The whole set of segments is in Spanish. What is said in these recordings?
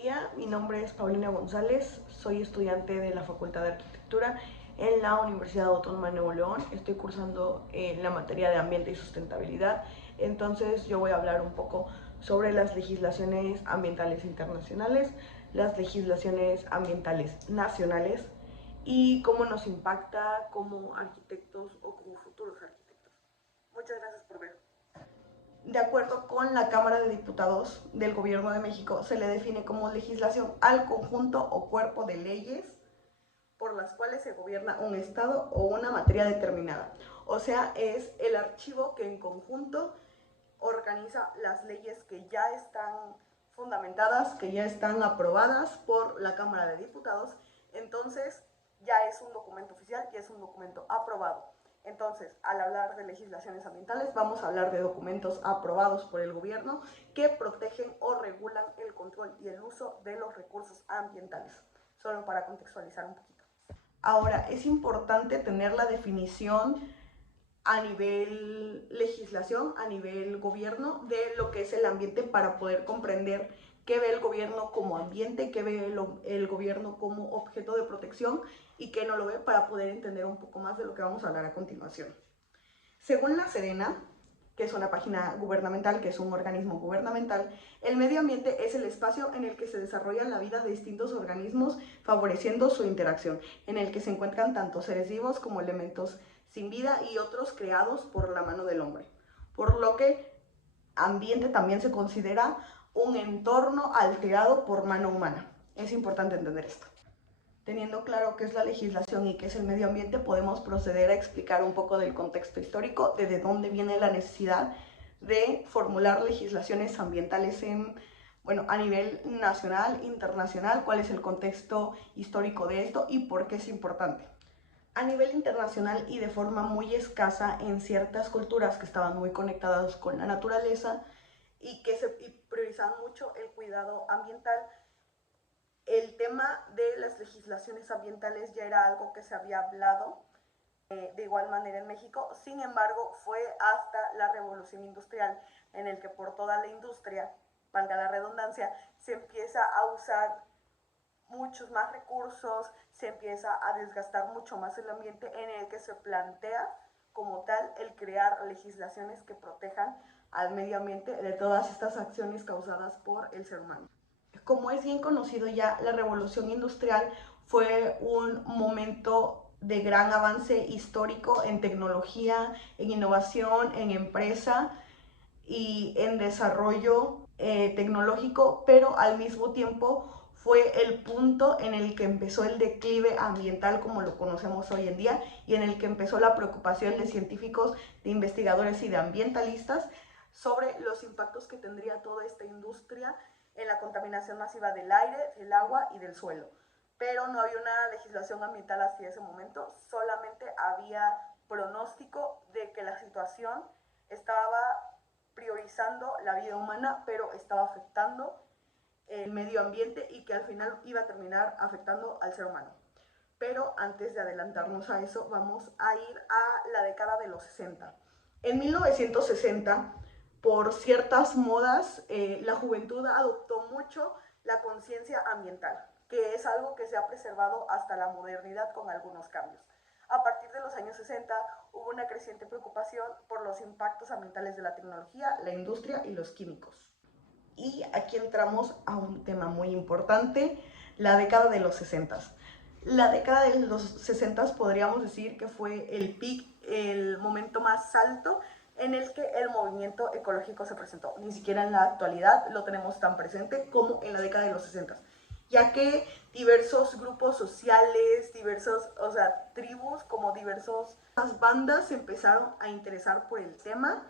día, mi nombre es Paulina González, soy estudiante de la Facultad de Arquitectura en la Universidad Autónoma de Nuevo León. Estoy cursando la materia de Ambiente y Sustentabilidad, entonces yo voy a hablar un poco sobre las legislaciones ambientales internacionales, las legislaciones ambientales nacionales y cómo nos impacta como arquitectos o como futuros arquitectos. Muchas gracias por ver. De acuerdo con la Cámara de Diputados del Gobierno de México, se le define como legislación al conjunto o cuerpo de leyes por las cuales se gobierna un estado o una materia determinada. O sea, es el archivo que en conjunto organiza las leyes que ya están fundamentadas, que ya están aprobadas por la Cámara de Diputados. Entonces, ya es un documento oficial, ya es un documento aprobado. Entonces, al hablar de legislaciones ambientales, vamos a hablar de documentos aprobados por el gobierno que protegen o regulan el control y el uso de los recursos ambientales. Solo para contextualizar un poquito. Ahora, es importante tener la definición a nivel legislación, a nivel gobierno, de lo que es el ambiente para poder comprender qué ve el gobierno como ambiente, qué ve el gobierno como objeto de protección y qué no lo ve, para poder entender un poco más de lo que vamos a hablar a continuación. Según la Sedena, que es una página gubernamental, que es un organismo gubernamental, el medio ambiente es el espacio en el que se desarrolla la vida de distintos organismos, favoreciendo su interacción, en el que se encuentran tanto seres vivos como elementos sin vida y otros creados por la mano del hombre. Por lo que ambiente también se considera un entorno alterado por mano humana. Es importante entender esto. Teniendo claro qué es la legislación y qué es el medio ambiente, podemos proceder a explicar un poco del contexto histórico, de dónde viene la necesidad de formular legislaciones ambientales a nivel nacional, internacional, cuál es el contexto histórico de esto y por qué es importante. A nivel internacional y de forma muy escasa en ciertas culturas que estaban muy conectadas con la naturaleza y que priorizaban mucho el cuidado ambiental, el tema de las legislaciones ambientales ya era algo que se había hablado de igual manera en México. Sin embargo, fue hasta la Revolución Industrial en el que por toda la industria, valga la redundancia, se empieza a usar muchos más recursos, se empieza a desgastar mucho más el ambiente, en el que se plantea como tal el crear legislaciones que protejan al medio ambiente de todas estas acciones causadas por el ser humano. Como es bien conocido ya, la revolución industrial fue un momento de gran avance histórico en tecnología, en innovación, en empresa y en desarrollo tecnológico, pero al mismo tiempo fue el punto en el que empezó el declive ambiental como lo conocemos hoy en día y en el que empezó la preocupación de científicos, de investigadores y de ambientalistas sobre los impactos que tendría toda esta industria en la contaminación masiva del aire, del agua y del suelo. Pero no había una legislación ambiental hasta ese momento, solamente había pronóstico de que la situación estaba priorizando la vida humana, pero estaba afectando el medio ambiente y que al final iba a terminar afectando al ser humano. Pero antes de adelantarnos a eso, vamos a ir a la década de los 60. En 1960, por ciertas modas, la juventud adoptó mucho la conciencia ambiental, que es algo que se ha preservado hasta la modernidad con algunos cambios. A partir de los años 60 hubo una creciente preocupación por los impactos ambientales de la tecnología, la industria y los químicos. Y aquí entramos a un tema muy importante, la década de los 60. La década de los 60 podríamos decir que fue el peak, el momento más alto en el que el movimiento ecológico se presentó. Ni siquiera en la actualidad lo tenemos tan presente como en la década de los 60, ya que diversos grupos sociales, tribus, como diversas bandas se empezaron a interesar por el tema,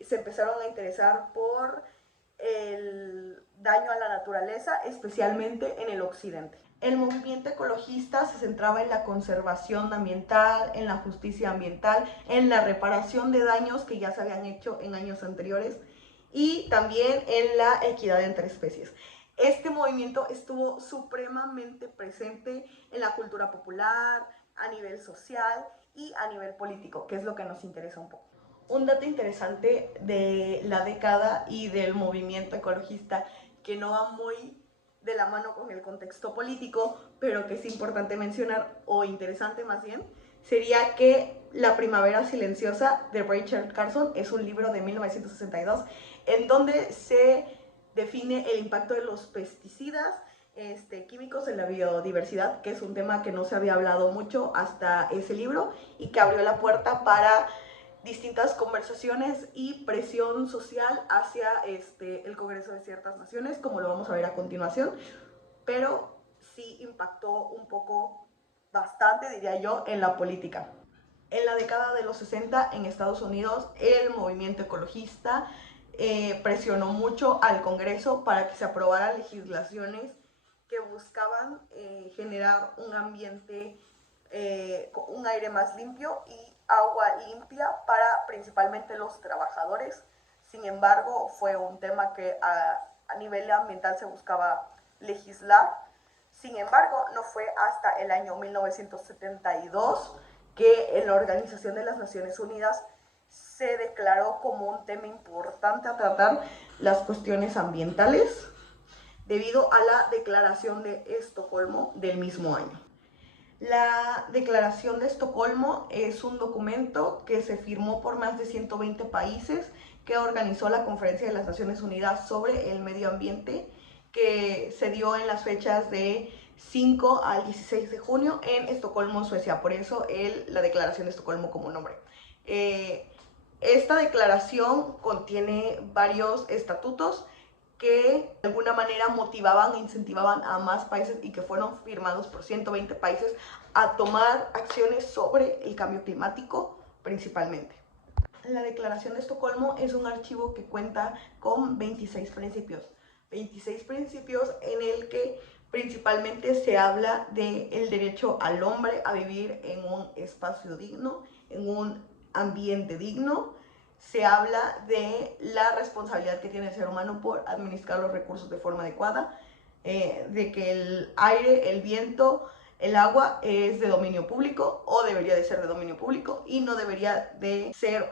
se empezaron a interesar por el daño a la naturaleza, especialmente en el occidente. El movimiento ecologista se centraba en la conservación ambiental, en la justicia ambiental, en la reparación de daños que ya se habían hecho en años anteriores y también en la equidad entre especies. Este movimiento estuvo supremamente presente en la cultura popular, a nivel social y a nivel político, que es lo que nos interesa un poco. Un dato interesante de la década y del movimiento ecologista que no va muy de la mano con el contexto político, pero que es importante mencionar, o interesante más bien, sería que La primavera silenciosa de Rachel Carson es un libro de 1962 en donde se define el impacto de los pesticidas químicos en la biodiversidad, que es un tema que no se había hablado mucho hasta ese libro y que abrió la puerta para distintas conversaciones y presión social hacia el Congreso de ciertas naciones, como lo vamos a ver a continuación, pero sí impactó un poco, bastante diría yo, en la política. En la década de los 60 en Estados Unidos el movimiento ecologista presionó mucho al Congreso para que se aprobaran legislaciones que buscaban generar un ambiente, un aire más limpio y agua limpia para principalmente los trabajadores. Sin embargo, fue un tema que a nivel ambiental se buscaba legislar. Sin embargo, no fue hasta el año 1972 que en la Organización de las Naciones Unidas se declaró como un tema importante a tratar las cuestiones ambientales debido a la Declaración de Estocolmo del mismo año. La Declaración de Estocolmo es un documento que se firmó por más de 120 países que organizó la Conferencia de las Naciones Unidas sobre el Medio Ambiente, que se dio en las fechas de 5 al 16 de junio en Estocolmo, Suecia. Por eso la Declaración de Estocolmo como nombre. Esta declaración contiene varios estatutos que de alguna manera motivaban e incentivaban a más países y que fueron firmados por 120 países a tomar acciones sobre el cambio climático principalmente. La Declaración de Estocolmo es un archivo que cuenta con 26 principios. 26 principios en el que principalmente se habla del derecho al hombre a vivir en un espacio digno, en un ambiente digno. Se habla de la responsabilidad que tiene el ser humano por administrar los recursos de forma adecuada, de que el aire, el viento, el agua es de dominio público o debería de ser de dominio público y no deberían de ser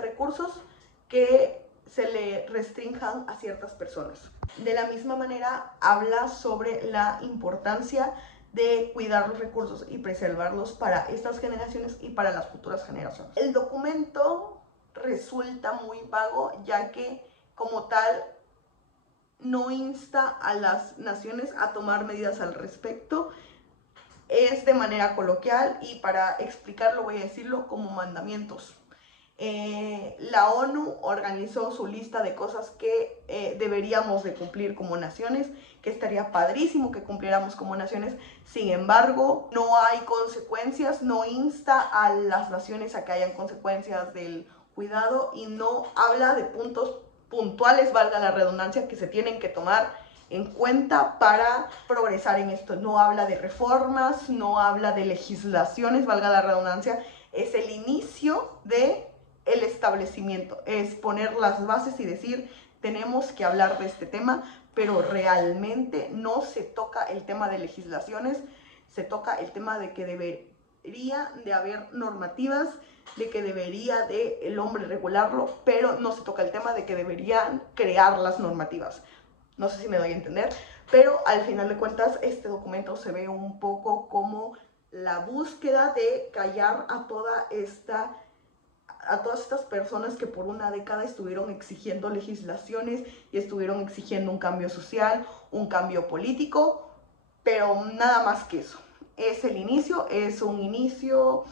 recursos que se le restrinjan a ciertas personas. De la misma manera habla sobre la importancia de cuidar los recursos y preservarlos para estas generaciones y para las futuras generaciones. El documento resulta muy vago, ya que como tal no insta a las naciones a tomar medidas al respecto. Es de manera coloquial y para explicarlo voy a decirlo como mandamientos. La ONU organizó su lista de cosas que deberíamos de cumplir como naciones, que estaría padrísimo que cumpliéramos como naciones. Sin embargo, no hay consecuencias, no insta a las naciones a que hayan consecuencias del cuidado y no habla de puntos puntuales, valga la redundancia, que se tienen que tomar en cuenta para progresar en esto. No habla de reformas, no habla de legislaciones, valga la redundancia. Es el inicio de el establecimiento, es poner las bases y decir tenemos que hablar de este tema, pero realmente no se toca el tema de legislaciones, se toca el tema de que debería de haber normativas, de que debería de el hombre regularlo, pero no se toca el tema de que deberían crear las normativas. No sé si me doy a entender, pero al final de cuentas este documento se ve un poco como la búsqueda de callar a todas estas personas que por una década estuvieron exigiendo legislaciones y estuvieron exigiendo un cambio social, un cambio político, pero nada más que eso. Es el inicio, es un inicio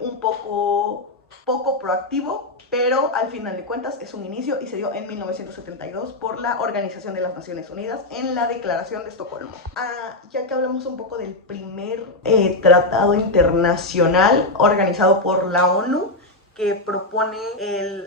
un poco proactivo, pero al final de cuentas es un inicio y se dio en 1972 por la Organización de las Naciones Unidas en la Declaración de Estocolmo. Ya que hablamos un poco del primer tratado internacional organizado por la ONU, que propone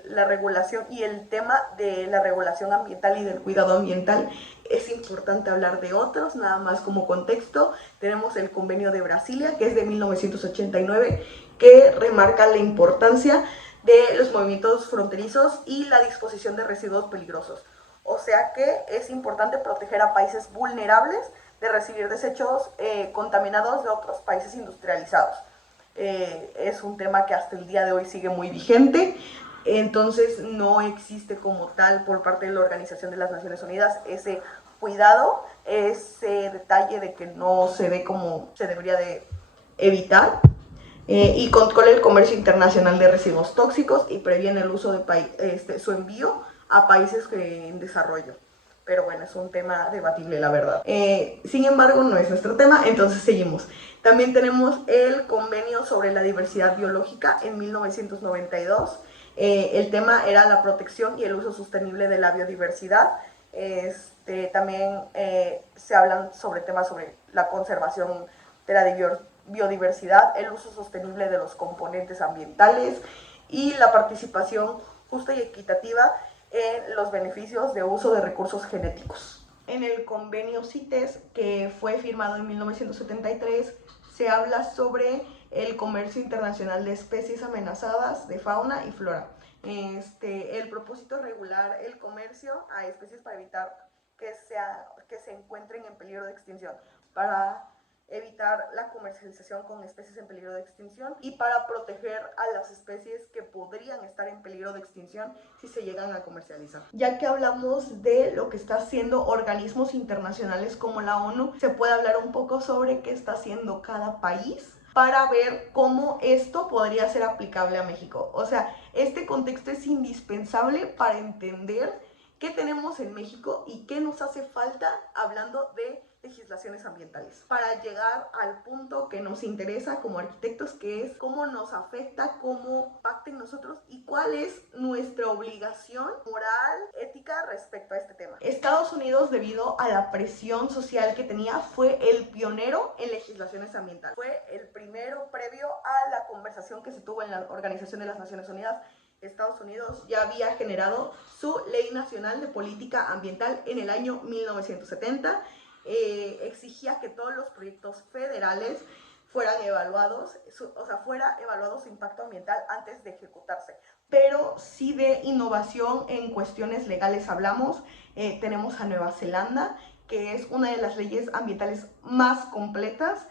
la regulación y el tema de la regulación ambiental y del cuidado ambiental, es importante hablar de otros, nada más como contexto. Tenemos el Convenio de Brasilia, que es de 1989, que remarca la importancia de los movimientos fronterizos y la disposición de residuos peligrosos. O sea que es importante proteger a países vulnerables de recibir desechos contaminados de otros países industrializados. Es un tema que hasta el día de hoy sigue muy vigente. Entonces no existe como tal por parte de la Organización de las Naciones Unidas ese cuidado, ese detalle de que no se ve como se debería de evitar. Y controla el comercio internacional de residuos tóxicos y previene el uso de su envío a países en desarrollo. Pero bueno, es un tema debatible, la verdad. Sin embargo, no es nuestro tema, entonces seguimos. También tenemos el convenio sobre la diversidad biológica en 1992. El tema era la protección y el uso sostenible de la biodiversidad. También se hablan sobre temas sobre la conservación de la biodiversidad, el uso sostenible de los componentes ambientales y la participación justa y equitativa en los beneficios de uso de recursos genéticos. En el convenio CITES, que fue firmado en 1973, se habla sobre el comercio internacional de especies amenazadas de fauna y flora. El propósito es regular el comercio a especies para evitar que se encuentren en peligro de extinción, para evitar la comercialización con especies en peligro de extinción y para proteger a las especies que podrían estar en peligro de extinción si se llegan a comercializar. Ya que hablamos de lo que está haciendo organismos internacionales como la ONU, se puede hablar un poco sobre qué está haciendo cada país para ver cómo esto podría ser aplicable a México. O sea, este contexto es indispensable para entender qué tenemos en México y qué nos hace falta hablando de legislaciones ambientales, para llegar al punto que nos interesa como arquitectos, que es cómo nos afecta, cómo impacta en nosotros y cuál es nuestra obligación moral, ética respecto a este tema. Estados Unidos, debido a la presión social que tenía, fue el pionero en legislaciones ambientales. Fue el primero previo a la conversación que se tuvo en la Organización de las Naciones Unidas. Estados Unidos ya había generado su Ley Nacional de Política Ambiental en el año 1970. Exigía que todos los proyectos federales fueran evaluados, fuera evaluado su impacto ambiental antes de ejecutarse. Pero si de innovación en cuestiones legales hablamos, tenemos a Nueva Zelanda, que es una de las leyes ambientales más completas,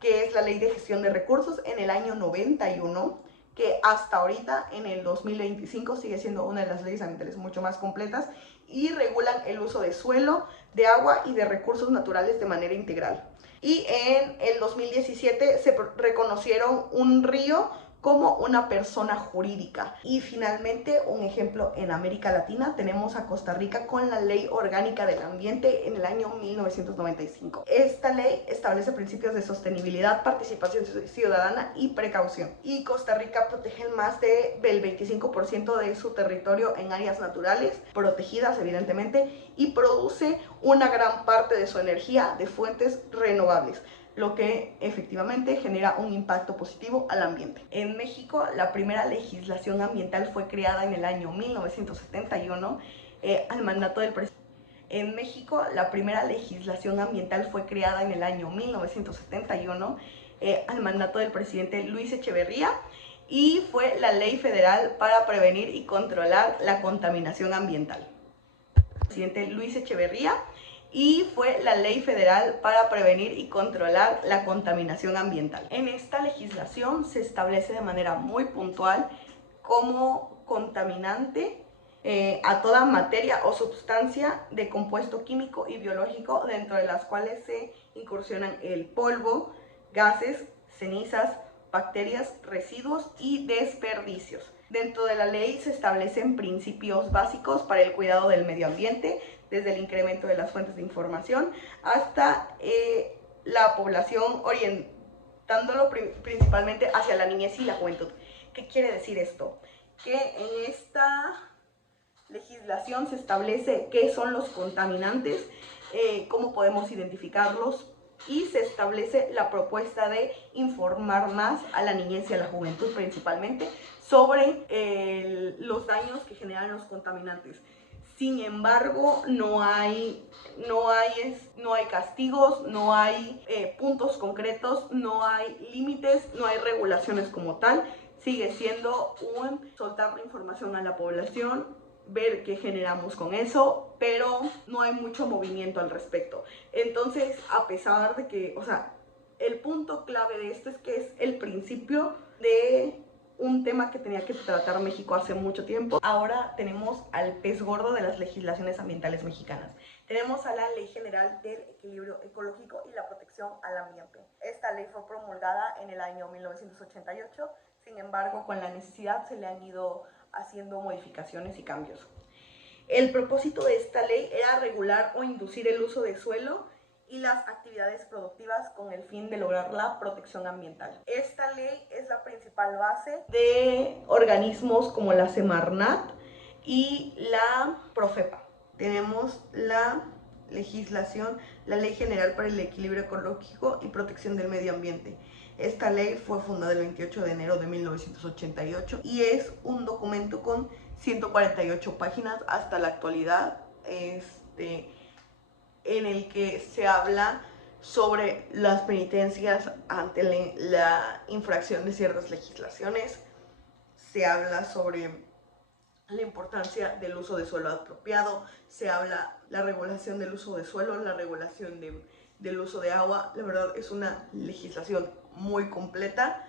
que es la Ley de Gestión de Recursos en el año 91, que hasta ahorita, en el 2025, sigue siendo una de las leyes ambientales mucho más completas y regulan el uso de suelo, de agua y de recursos naturales de manera integral. Y en el 2017 se reconocieron un río como una persona jurídica. Y finalmente, un ejemplo en América Latina, tenemos a Costa Rica con la Ley Orgánica del Ambiente en el año 1995. Esta ley establece principios de sostenibilidad, participación ciudadana y precaución. Y Costa Rica protege más del 25% de su territorio en áreas naturales, protegidas evidentemente, y produce una gran parte de su energía de fuentes renovables, lo que efectivamente genera un impacto positivo al ambiente. En México, la primera legislación ambiental fue creada en el año 1971 al mandato del presidente. En México, la primera legislación ambiental fue creada en el año 1971 al mandato del presidente Luis Echeverría y fue la Ley Federal para prevenir y controlar la contaminación ambiental. Presidente Luis Echeverría y fue la Ley Federal para prevenir y controlar la contaminación ambiental. En esta legislación se establece de manera muy puntual como contaminante a toda materia o sustancia de compuesto químico y biológico, dentro de las cuales se incursionan el polvo, gases, cenizas, bacterias, residuos y desperdicios. Dentro de la ley se establecen principios básicos para el cuidado del medio ambiente, desde el incremento de las fuentes de información hasta la población, orientándolo principalmente hacia la niñez y la juventud. ¿Qué quiere decir esto? Que en esta legislación se establece qué son los contaminantes, cómo podemos identificarlos, y se establece la propuesta de informar más a la niñez y a la juventud principalmente sobre los daños que generan los contaminantes. Sin embargo, no hay castigos, no hay puntos concretos, no hay límites, no hay regulaciones como tal. Sigue siendo un soltar la información a la población, ver qué generamos con eso, pero no hay mucho movimiento al respecto. Entonces, a pesar de que, el punto clave de esto es que es el principio de un tema que tenía que tratar México hace mucho tiempo. Ahora tenemos al pez gordo de las legislaciones ambientales mexicanas. Tenemos a la Ley General del Equilibrio Ecológico y la Protección al Ambiente. Esta ley fue promulgada en el año 1988, sin embargo, con la necesidad se le han ido haciendo modificaciones y cambios. El propósito de esta ley era regular o inducir el uso de suelo y las actividades productivas con el fin de lograr la protección ambiental. Esta ley es la principal base de organismos como la Semarnat y la Profepa. Tenemos la legislación, la Ley General para el Equilibrio Ecológico y Protección del Medio Ambiente. Esta ley fue fundada el 28 de enero de 1988 y es un documento con 148 páginas hasta la actualidad, en el que se habla sobre las penitencias ante la infracción de ciertas legislaciones. Se habla sobre la importancia del uso de suelo apropiado, se habla la regulación del uso de suelo, la regulación del uso de agua. La verdad es una legislación muy completa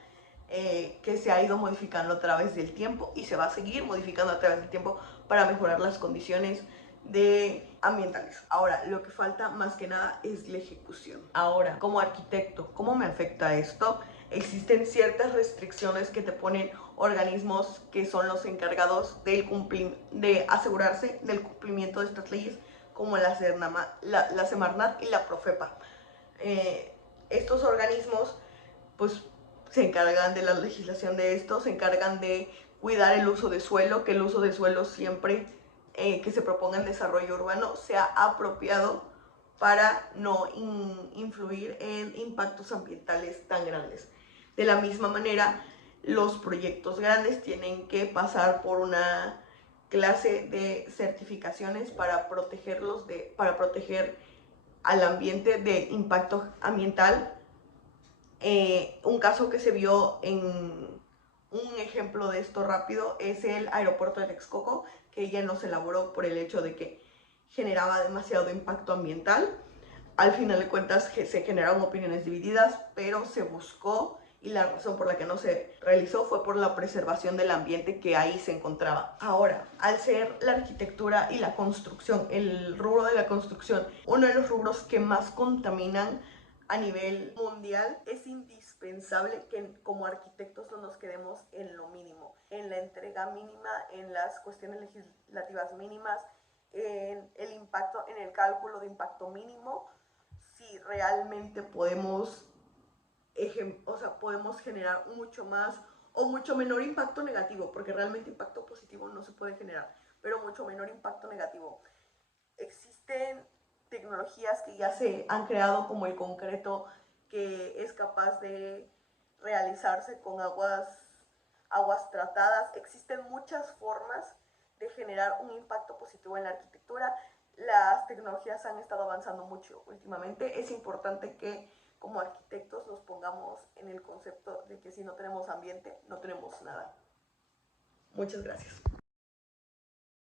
que se ha ido modificando a través del tiempo y se va a seguir modificando a través del tiempo para mejorar las condiciones ambientales. Ahora, lo que falta más que nada es la ejecución. Ahora, como arquitecto, ¿cómo me afecta esto? Existen ciertas restricciones que te ponen organismos que son los encargados de asegurarse del cumplimiento de estas leyes, como la Semarnat y la Profepa. Estos organismos pues se encargan de la legislación de esto, se encargan de cuidar el uso de suelo, que el uso de suelo siempre que se proponga en desarrollo urbano sea apropiado para no influir en impactos ambientales tan grandes. De la misma manera, los proyectos grandes tienen que pasar por una clase de certificaciones para proteger al ambiente de impacto ambiental. Un caso que se vio un ejemplo de esto rápido es el aeropuerto de Texcoco, que ya no se elaboró por el hecho de que generaba demasiado impacto ambiental. Al final de cuentas se generaron opiniones divididas, pero se buscó y la razón por la que no se realizó fue por la preservación del ambiente que ahí se encontraba. Ahora, al ser la arquitectura y la construcción, el rubro de la construcción, uno de los rubros que más contaminan a nivel mundial, es indispensable que como arquitectos no nos quedemos en lo mínimo, en la entrega mínima, en las cuestiones legislativas mínimas, en el impacto, en el cálculo de impacto mínimo, si realmente podemos generar mucho más o mucho menor impacto negativo, porque realmente impacto positivo no se puede generar, pero mucho menor impacto negativo. Existen tecnologías que ya se han creado, como el concreto, que es capaz de realizarse con aguas tratadas. Existen muchas formas de generar un impacto positivo en la arquitectura. Las tecnologías han estado avanzando mucho últimamente. Es importante que como arquitectos nos pongamos en el concepto de que si no tenemos ambiente, no tenemos nada. Muchas gracias.